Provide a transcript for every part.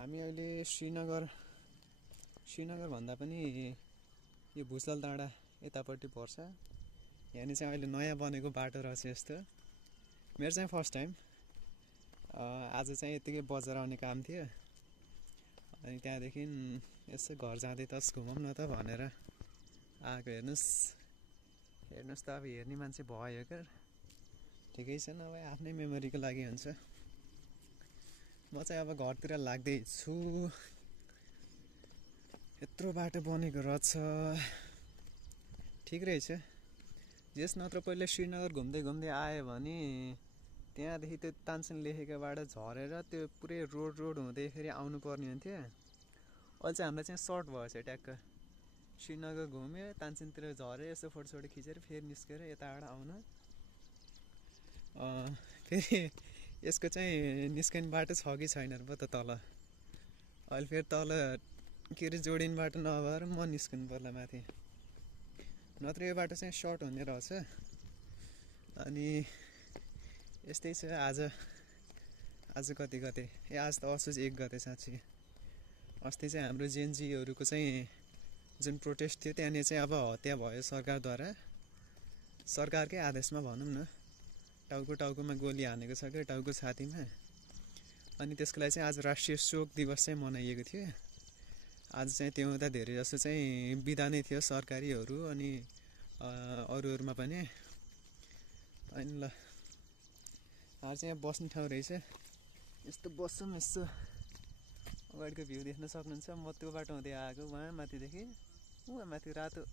हामी अहिले श्रीनगर भन्दा पनि यो भुसाल डाँडा यतापट्टि पर्छ। यहाँनिर चाहिँ अहिले नयाँ बनेको बाटो रहेछ यस्तो। मेरो चाहिँ फर्स्ट टाइम। आज चाहिँ यतिकै बजार आउने काम थियो, अनि त्यहाँदेखि यसो घर जाँदै तस घुमौँ न त भनेर आएको। हेर्नुहोस् त, अब हेर्ने मान्छे भयो क्या, ठिकै छ। नभए आफ्नै मेमोरीको लागि हुन्छ। म चाहिँ अब घरतिर लाग्दैछु। यत्रो बाटो बनेको रहेछ, ठिक रहेछ। जस नत्र पहिला श्रीनगर घुम्दै घुम्दै आयो भने त्यहाँदेखि त्यो तानसेन लेखेको बाटो झरेर त्यो पुरै रोड हुँदै फेरि आउनु पर्ने हुन्थ्यो। अहिले चाहिँ हामीलाई चाहिँ सर्ट भएछ ट्याक्क। श्रीनगर घुम्यो, तानसेनतिर झऱ्यो, यसो फोटोसोटो खिचेर फेरि निस्केर यताबाट आउन। फेरि यसको चाहिँ निस्कने बाटो छ कि छैन र त तल। अहिले फेरि तल के अरे जोडिने बाटो नभएर म निस्कनु पर्ला माथि, नत्र यो बाटो चाहिँ सर्ट हुने रहेछ। अनि यस्तै छ। आज कति गते? आज त असोज 1 गते। साँच्ची अस्ति चाहिँ हाम्रो जेएनजीहरूको चाहिँ जुन प्रोटेस्ट थियो त्यहाँनिर चाहिँ अब हत्या भयो सरकारद्वारा, सरकारकै आदेशमा भनौँ न। टाउकोमा गोली हानेको छ क्या, टाउको छातीमा। अनि त्यसको लागि चाहिँ आज राष्ट्रिय शोक दिवस चाहिँ मनाइएको थियो। आज चाहिँ त्यो हुँदा धेरै जसो चाहिँ बिदा नै थियो, सरकारीहरू अनि अरूहरूमा पनि। अनि ल, आज चाहिँ यहाँ बस्ने ठाउँ रहेछ। यस्तो बस्छौँ, यसो अगाडिको भ्यू देख्न सक्नुहुन्छ। म त्यो बाटो हुँदै आएको, उहाँ माथिदेखि, उहाँ माथि रातो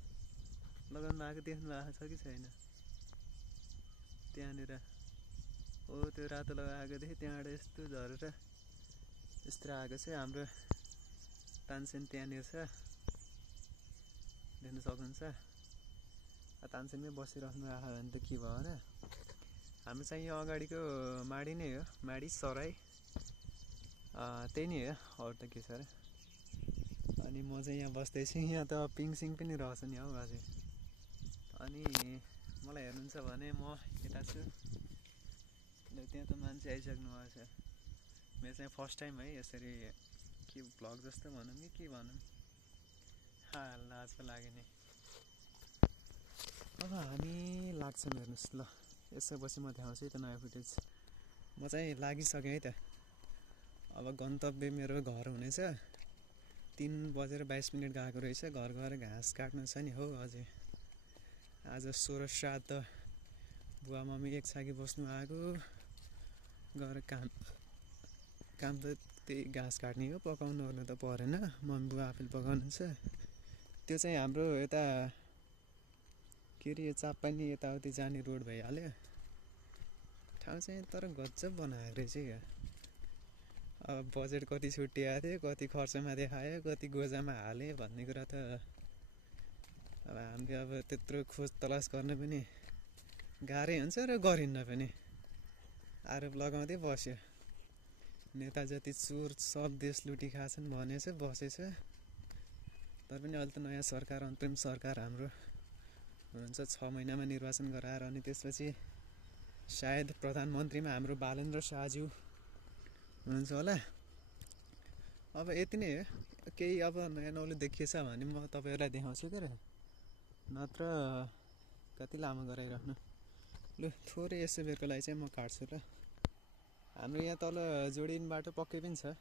लगाउनु आएको, देख्नु भएको छ कि छैन? त्यहाँनिर हो त्यो रातो लगाएकोदेखि त्यहाँबाट यस्तो झरेर यस्तो आएको छ। हाम्रो तानसेन त्यहाँनिर छ, देख्न सक्नुहुन्छ। तानसेनमै बसिरहनु आयो भने त के भयो र। हाम्रो चाहिँ यो अगाडिको माडी नै हो, माडी सराई त्यही नै हो, अरू त के छ र। अनि म चाहिँ यहाँ बस्दैछु। यहाँ त पिङसिङ पनि रहेछ नि हौ अझै। अनि मलाई हेर्नुहुन्छ भने म यता छु, त्यहाँ त मान्छे आइसक्नु भएको छ। मेरो चाहिँ फर्स्ट टाइम है यसरी के भ्लग जस्तो भनौँ कि के भनौँ, लाजको लाग्यो नि। अब हामी लाग्छौँ, हेर्नुहोस् ल। यसो पछि म देखाउँछु है त नयाँ फुटेज। म चाहिँ लागिसकेँ है त। अब गन्तव्य मेरो घर हुनेछ। 3:22 गएको रहेछ। घर गएर घाँस काट्नु छ नि हौ अझै। आज 16 श्राद्ध, बुवा मम्मी एक छाकी बस्नु आएको। गएर काम त त्यही घाँस काट्ने हो, पकाउनु ओर्नु त परेन। मम्मी बुवा आफैले पकाउनुहुन्छ। त्यो चाहिँ हाम्रो यता के अरे चापानी यताउति जाने रोड भइहाल्यो। ठाउँ चाहिँ तर गजब बनाएको रहेछ क्या। अब बजेट कति छुट्टिएको थियो, कति खर्चमा देखायो, कति गोजामा हाल्यो भन्ने कुरा त अब हामीले अब त्यत्रो खोज तलास गर्न पनि गाह्रै हुन्छ र गरिन्न पनि। आरोप लगाउँदै बस्यो। नेता जति चोर सब देश लुटी खाछन् भनेछ, बसेछ। तर पनि अहिले त नयाँ सरकार, अन्तरिम सरकार हाम्रो हुनुहुन्छ। 6 महिनामा निर्वाचन गराएर अनि त्यसपछि सायद प्रधानमन्त्रीमा हाम्रो बालेन्द्र शाहज्यू हुनुहुन्छ होला। अब यति नै हो। केही अब नयाँ नौलो देखिएछ भने म तपाईँहरूलाई देखाउँछु क्या, नत्र कति लामो गराइराख्नु। लु, थोरै यसो बेरको लागि चाहिँ म काट्छु ल। हाम्रो यहाँ तल जोडिने बाटो पक्कै पनि छ।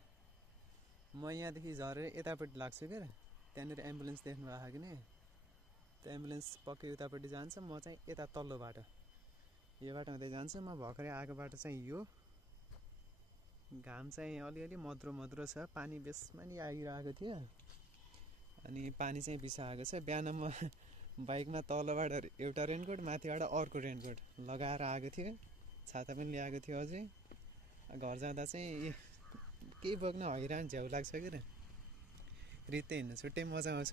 म यहाँदेखि झरेर यतापट्टि लाग्छु क्या। त्यहाँनिर एम्बुलेन्स देख्नु भएको कि नि, त्यो एम्बुलेन्स पक्कै उतापट्टि जान्छ। म चाहिँ यता तल्लो बाटो, यो बाटो हुँदै जान्छु। म भर्खरै आएको बाटो चाहिँ यो। घाम चाहिँ अलिअलि मद्रो छ। पानी बेसमा नि आइरहेको थियो, अनि पानी चाहिँ बिसाएको छ। बिहान म बाइकमा तलबाट एउटा रेनकोट, माथिबाट अर्को रेनकोट लगाएर आएको थियो। छाता पनि ल्याएको थियो अझै। घर जाँदा चाहिँ केही बोक्न हैरान झ्याउ लाग्छ कि र। रित्तै हिँड्नु छुट्टै मजा आउँछ।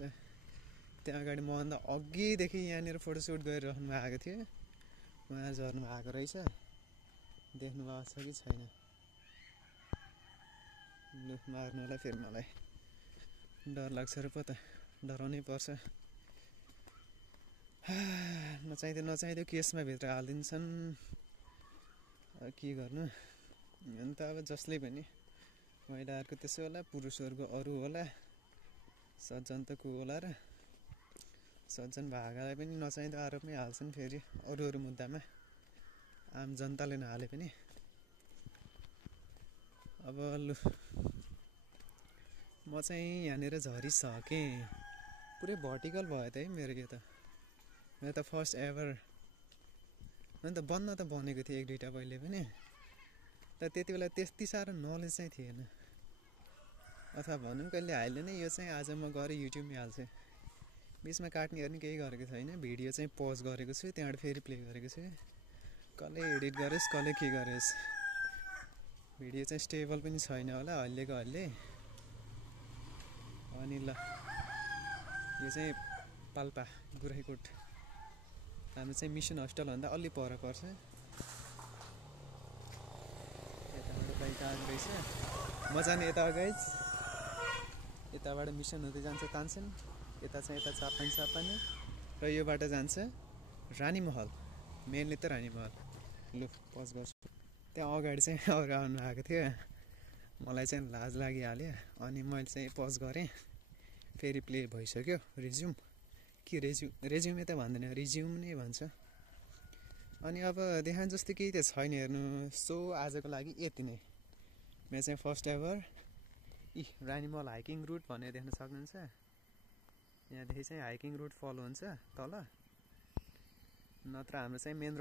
त्यहाँ अगाडि मभन्दा अघिदेखि यहाँनिर फोटोसुट गरिराख्नु भएको थियो। उहाँ झर्नु भएको रहेछ, देख्नु भएको छ कि छैन? लु, मार्नु होला फेरि। मलाई डर लाग्छ र पो त, डराउनै पर्छ। नचाहिँदो केसमा भित्र हालिदिन्छन्। के गर्नु? अन्त अब जसले पनि महिलाहरूको त्यसो होला, पुरुषहरूको अरू होला, सज्जन त को होला र। सज्जन भागालाई पनि नचाहिँदो आरोपमै हाल्छन् फेरि अरू मुद्दामा, आम जनताले नहाले पनि। अब लु म चाहिँ यहाँनिर झरिसकेँ, पुरै भर्टिकल भयो त है मेरो यो त। मेरो त फर्स्ट एभर, मैले त बन्न त बनेको थिएँ एक दुईवटा पहिले पनि, तर त्यति बेला त्यति साह्रो नलेज चाहिँ थिएन। अथवा भनौँ कहिले हाल्यो नै, यो चाहिँ आज म गएर युट्युबमै हाल्छु। बिचमा काट्ने गर्ने केही गरेको छैन, भिडियो चाहिँ पज गरेको छु, त्यहाँबाट फेरि प्ले गरेको छु। कसले एडिट गरेस् कसले के गरेस्, भिडियो चाहिँ स्टेबल पनि छैन होला, हल्लिएको हल्ले। अनि ल यो चाहिँ पाल्पा गुराइकोट, हाम्रो चाहिँ मिसन हस्टेलभन्दा अलि पर पर्छ। यताबाट बाइक आएको रहेछ, म जाने यता गाइज, यताबाट मिसन हुँदै जान्छ तानसेन, यता चाहिँ यता चापानी र यो बाटो जान्छ रानीमहल, मेनली त रानीमहल। लु पज गर्छु। त्यहाँ अगाडि चाहिँ अरू आउनु आएको थियो, मलाई चाहिँ लाज लागिहाल्यो, अनि मैले चाहिँ पज गरेँ, फेरि प्ले भइसक्यो। रिज्युम के रेज्युमे त भन्दैन, रिज्युम नै भन्छ। अनि अब देखान जस्तो केही त छैन हेर्नु। सो आजको लागि यति नै। मेरो चाहिँ first ever Ranimahal hiking route भनेर देख्न सक्नुहुन्छ। यहाँदेखि चाहिँ हाइकिङ रुट फलो हुन्छ तल, नत्र हाम्रो चाहिँ मेन